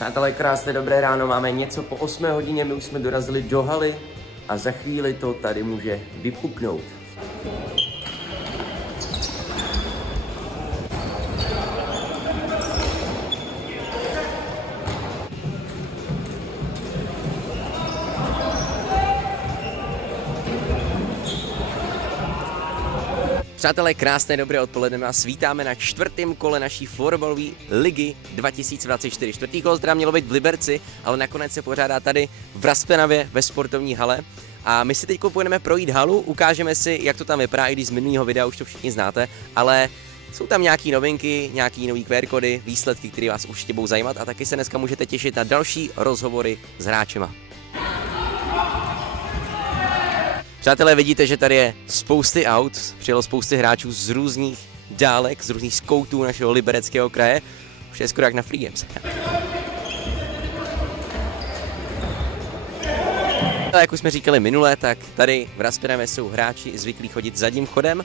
Přátelé, krásné dobré ráno, máme něco po 8 hodině, my už jsme dorazili do haly a za chvíli to tady může vypuknout. Přátelé, krásné dobré odpoledne, vás vítáme na čtvrtém kole naší florbalové ligy 2024. Čtvrtý kolo teda mělo být v Liberci, ale nakonec se pořádá tady v Raspenavě ve sportovní hale. A my si teď půjdeme projít halu, ukážeme si, jak to tam vypadá, i když z minulého videa už to všichni znáte, ale jsou tam nějaké novinky, nějaký nový QR kody, výsledky, které vás určitě budou zajímat a taky se dneska můžete těšit na další rozhovory s hráčema. Přátelé, vidíte, že tady je spousty aut, přijelo spousty hráčů z různých dálek, z různých koutů našeho libereckého kraje. Už je skoro jak na Free Games. Ale jak už jsme říkali minule, tak tady v Raspenavě jsou hráči zvyklí chodit zadním chodem.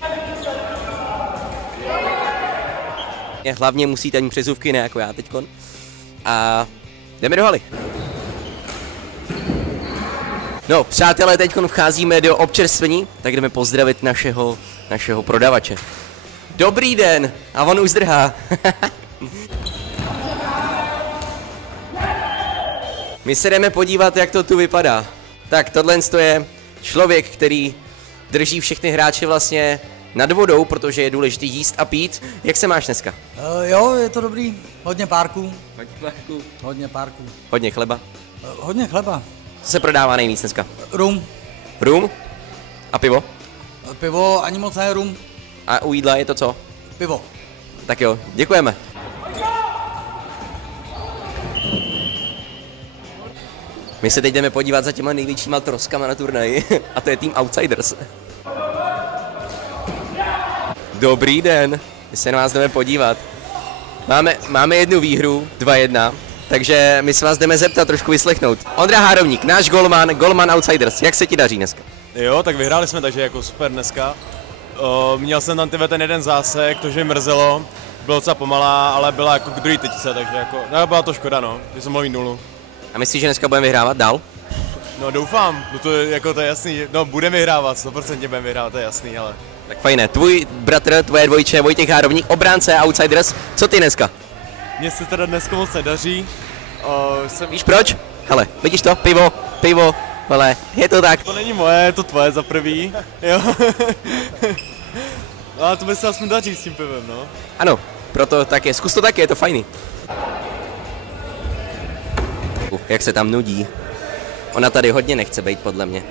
Hlavně musíte mít přezůvky, ne jako já teďkon. A jdeme do haly. No, přátelé, teď vcházíme do občerstvení, tak jdeme pozdravit našeho prodavače. Dobrý den! A on už zdrhá. My se jdeme podívat, jak to tu vypadá. Tak, tohle je člověk, který drží všechny hráče vlastně nad vodou, protože je důležité jíst a pít. Jak se máš dneska? Jo, je to dobrý. Hodně párků. Hodně párků. Hodně Chleba? Hodně chleba. Co se prodává nejvíc dneska? Rum. Rum? A pivo? Pivo ani moc ne, rum. A u jídla je to co? Pivo. Tak jo, děkujeme. My se teď jdeme podívat za těma největšíma troskama na turnaji a to je tým Outsiders. Dobrý den, my se na vás jdeme podívat. Máme jednu výhru, 2-1, takže my se vás jdeme zeptat, trošku vyslechnout. Ondra Hárovník, náš golman Outsiders, jak se ti daří dneska? Jo, tak vyhráli jsme, takže jako super dneska. Měl jsem tam ten jeden zásek, to, že mi mrzelo, bylo docela pomalá, ale byla jako k druhý tyčce, takže jako, no, byla to škoda, no, že jsem mohl mít nulu. A myslíš, že dneska budeme vyhrávat dál? No doufám, no to je jasný, no budeme vyhrávat, 100% budeme vyhrávat, to je jasný, ale. Tak fajné, tvůj bratr, tvoje dvojče, Vojtěch Hárovník, obránce Outsiders, co ty dneska? Mně se teda dneska moc nedaří. Víš proč? Hele, vidíš to? Pivo, hele, je to tak. To není moje, je to tvoje za prvý, jo. Ale to by se aspoň daří s tím pivem, no. Ano, proto tak je, zkus to taky, je to fajný. Jak se tam nudí. Ona tady hodně nechce být, podle mě.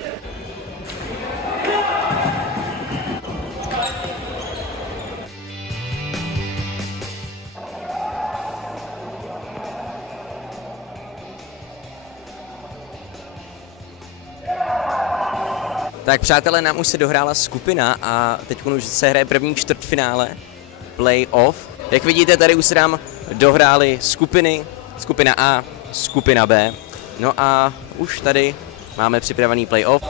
Tak přátelé, nám už se dohrála skupina a teď už se hraje první čtvrtfinále, play-off. Jak vidíte, tady už se nám dohrály skupiny, skupina A, skupina B. No a už tady máme připravený play-off.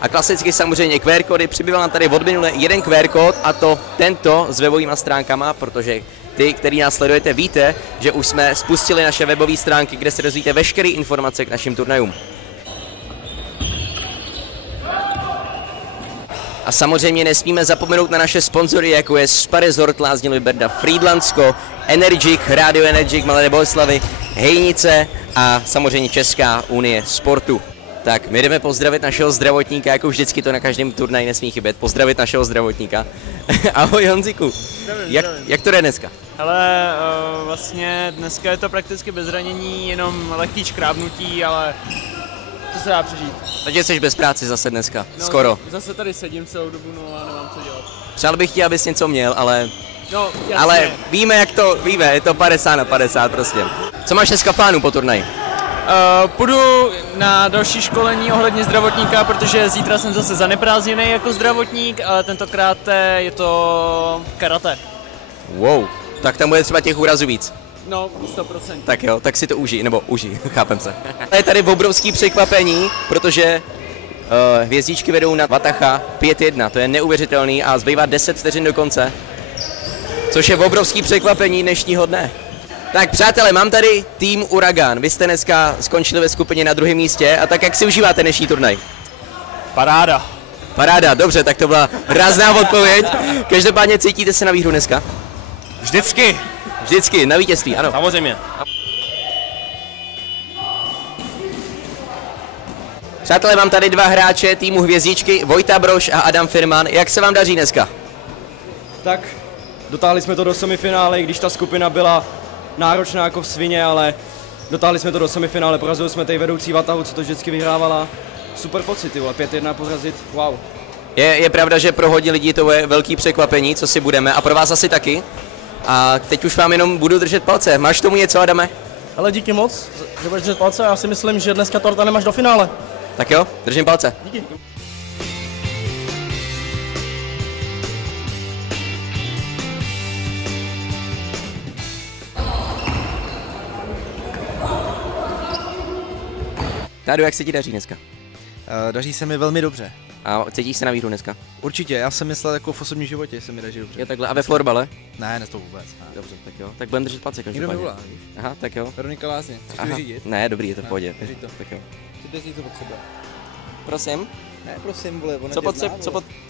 A klasicky samozřejmě QR kody, přibýval nám tady od minule jeden QR kód a to tento s webovými stránkama, protože ty, který nás sledujete, víte, že už jsme spustili naše webové stránky, kde se dozvíte veškeré informace k našim turnajům. A samozřejmě nesmíme zapomenout na naše sponzory, jako je Spa Resort, Lázně Liberda, Frýdlantsko, Energik, Radio Energik, Malé Boleslavy, Hejnice a samozřejmě Česká unie sportu. Tak, my jdeme pozdravit našeho zdravotníka, jako vždycky to na každém turnaji nesmí chybět, pozdravit našeho zdravotníka. Ahoj Honziku, jak to jde dneska? Hele, vlastně dneska je to prakticky bez zranění, jenom lehký škrábnutí, ale to se dá přežít. Takže jsi bez práce zase dneska, no, skoro. Zase tady sedím celou dobu, no a nemám co dělat. Přál bych ti, abys něco měl, ale... No, jasně. Ale víme, jak to, je to 50/50 prostě. Co máš dneska plánu po turnaji? Půjdu na další školení ohledně zdravotníka, protože zítra jsem zase zaneprázdněný jako zdravotník, ale tentokrát je to karate. Wow, tak tam bude třeba těch úrazů víc. No, 100%. Tak jo, tak si to užij, chápem se. Je tady obrovský překvapení, protože Hvězdičky vedou na Vataha 5-1, to je neuvěřitelný a zbývá 10 vteřin do konce, což je obrovský překvapení dnešního dne. Tak přátelé, mám tady tým Uragan. Vy jste dneska skončili ve skupině na druhém místě a tak jak si užíváte dnešní turnaj? Paráda. Paráda, dobře, tak to byla rázná odpověď. Každopádně cítíte se na výhru dneska? Vždycky. Vždycky, na vítězství, ano. Samozřejmě. Přátelé, mám tady dva hráče týmu Hvězdičky, Vojta Brož a Adam Firman. Jak se vám daří dneska? Tak, dotáhli jsme to do semifinále, i když ta skupina byla náročná jako v svině, ale dotáhli jsme to do semifinále, porazili jsme tady vedoucí Vatahu, co to vždycky vyhrávala. Super pocit, 5-1 porazit, wow. Je pravda, že pro hodně lidí to je velký překvapení, co si budeme, a pro vás asi taky. A teď už vám jenom budu držet palce. Máš tomu něco, Adame? Ale díky moc, že budeš držet palce, já si myslím, že dneska torta nemáš do finále. Tak jo, držím palce. Díky. Tádu, jak se ti daří dneska? Daří se mi velmi dobře. A cítíš se na výhru dneska? Určitě, já jsem myslel jako v osobním životě, že se mi daří dobře. Je takhle. A ve florbale? Ne to vůbec. Ne. Dobře, tak jo. Tak budeme držet palce Někdo mi každopádně. volá, víš? Aha, tak jo. Veronika Lázně, chceš mi řídit? Ne, dobrý, je to v pohodě. Neříď to. Tak jo. Ty si to potřebuje. Prosím? Ne, prosím, vole, ona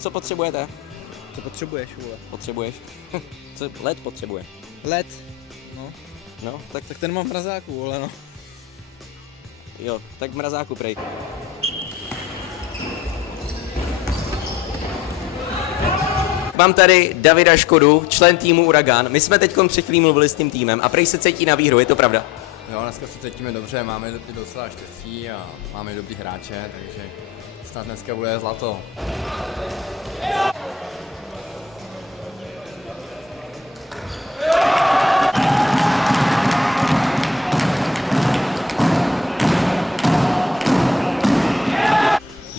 Co potřebujete? Co potřebuješ, vole? Potřebuješ? Co led potřebuje? Led. No, No, tak tak ten mám v mrazáku, vole, no. jo, tak v mrazáku prej. Mám tady Davida Škodu, člen týmu Uragan. My jsme teď před chvílí mluvili s tím týmem a prej se cítí na výhru, je to pravda? Jo, dneska se cítíme dobře, máme docela štěstí a máme dobrý hráče, takže snad dneska bude zlato.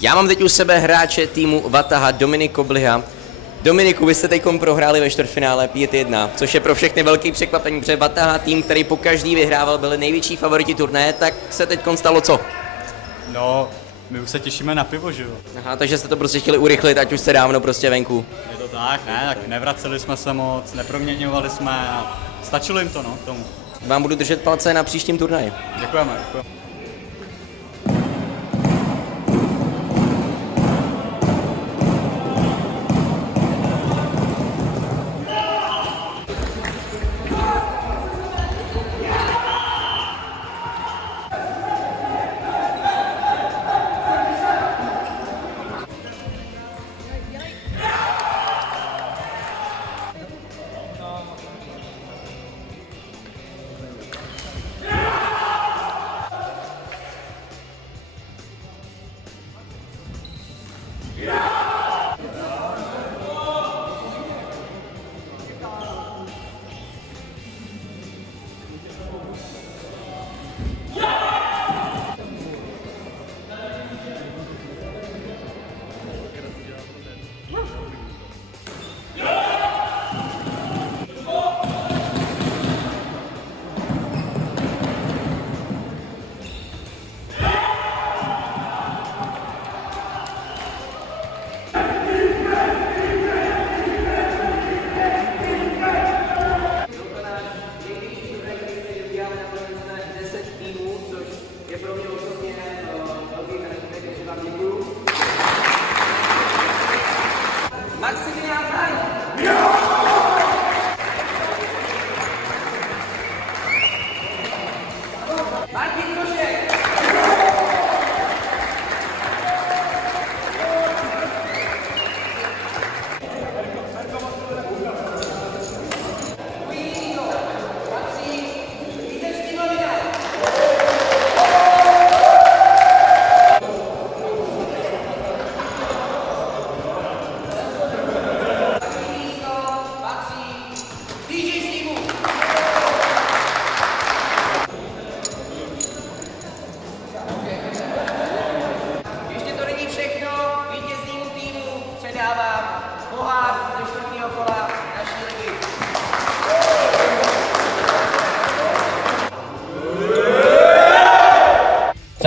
Já mám teď u sebe hráče týmu Vataha Dominik Kobliha. Dominiku, vy jste teď prohráli ve čtvrtfinále 5-1, což je pro všechny velký překvapení, protože Vataha, tým, který po každý vyhrával, byli největší favoriti turnaje, tak se teď stalo co? No, my už se těšíme na pivo, že jo? Aha, takže jste to prostě chtěli urychlit, ať už jste dávno prostě venku. Je to tak, ne, tak nevraceli jsme se moc, neproměňovali jsme a stačilo jim to, no, k tomu. Vám budu držet palce na příštím turnaji. Děkujeme.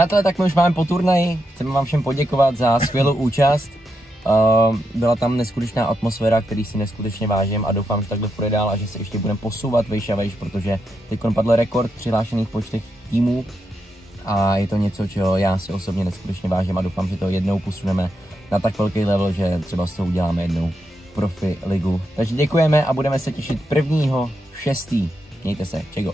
Přátelé, tak my už máme po turnaji, chceme vám všem poděkovat za skvělou účast. Byla tam neskutečná atmosféra, který si neskutečně vážím a doufám, že takhle půjde dál a že se ještě budeme posouvat vejš a vejš, protože teď padl rekord přihlášených počtech týmů a je to něco, čeho já si osobně neskutečně vážím a doufám, že to jednou posuneme na tak velký level, že třeba z toho uděláme jednou profi ligu. Takže děkujeme a budeme se těšit 1.6. Mějte se, čego.